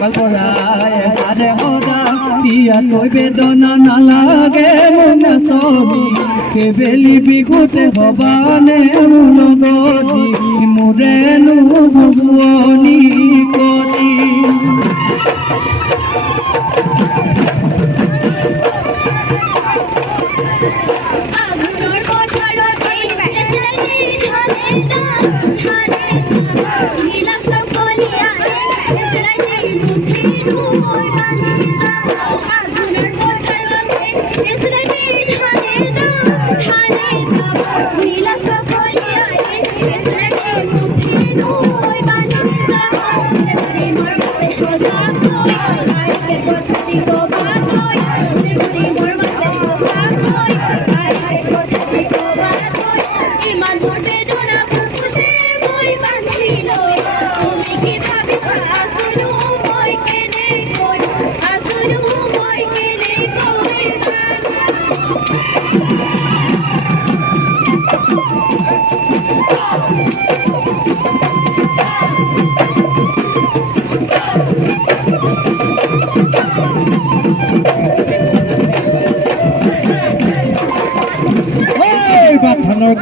কল্পনায় আরে হদা দিয়া কই বেদনা না লাগে মনে ছবি কেবেলি বিঘুতে হবানে লগতি মোরে নু ভুবনি করি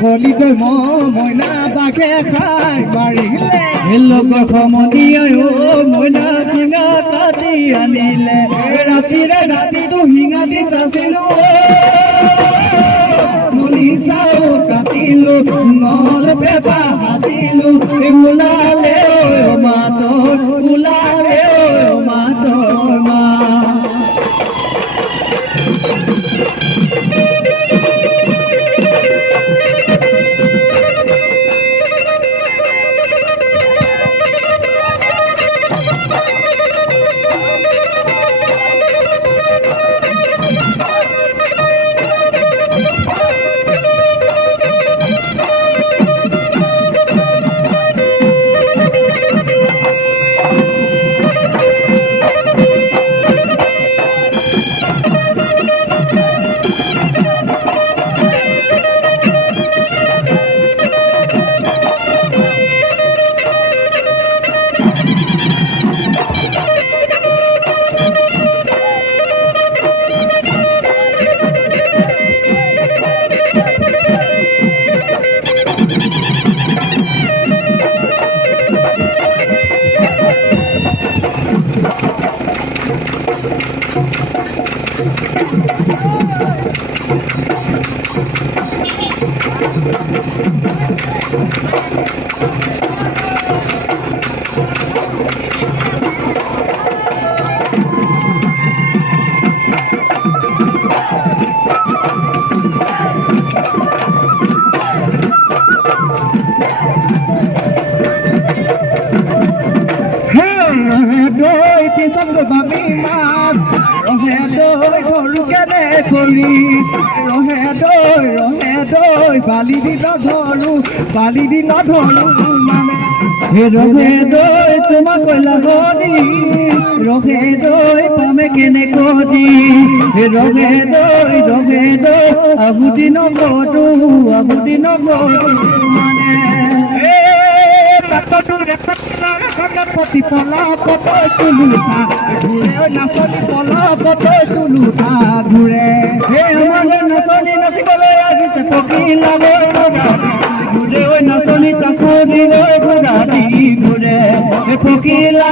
গলি গৈ মইনা বাঘে খাই মাৰিলে লোকৰ সমনীয় মইনা শিঙা কাটি আনিলে ৰাতিৰে ৰাতিটো শিঙা দি চাচিলো মনি চাও কাটিলো নল বেপা হাতিলো ওলালে মাতৰ ওলালে মাতৰ মা বালি দি নধৰু মানে ৰহে দৈ তোমাক লাগনি ৰহে দৈ পামে কেনে কদি ৰহে দৈ আবুদি নগদু মানে পতি পলা পতৈ তুলুঠা ঘূৰে নাচনি পলা পতৈ তুলুঠা ঘূৰে আমাৰ নাচনি নাচিবলৈ আহিছে পকিলা ঘূৰে নাচনি চাচনি ঘূৰা দি ঘূৰে পকিলা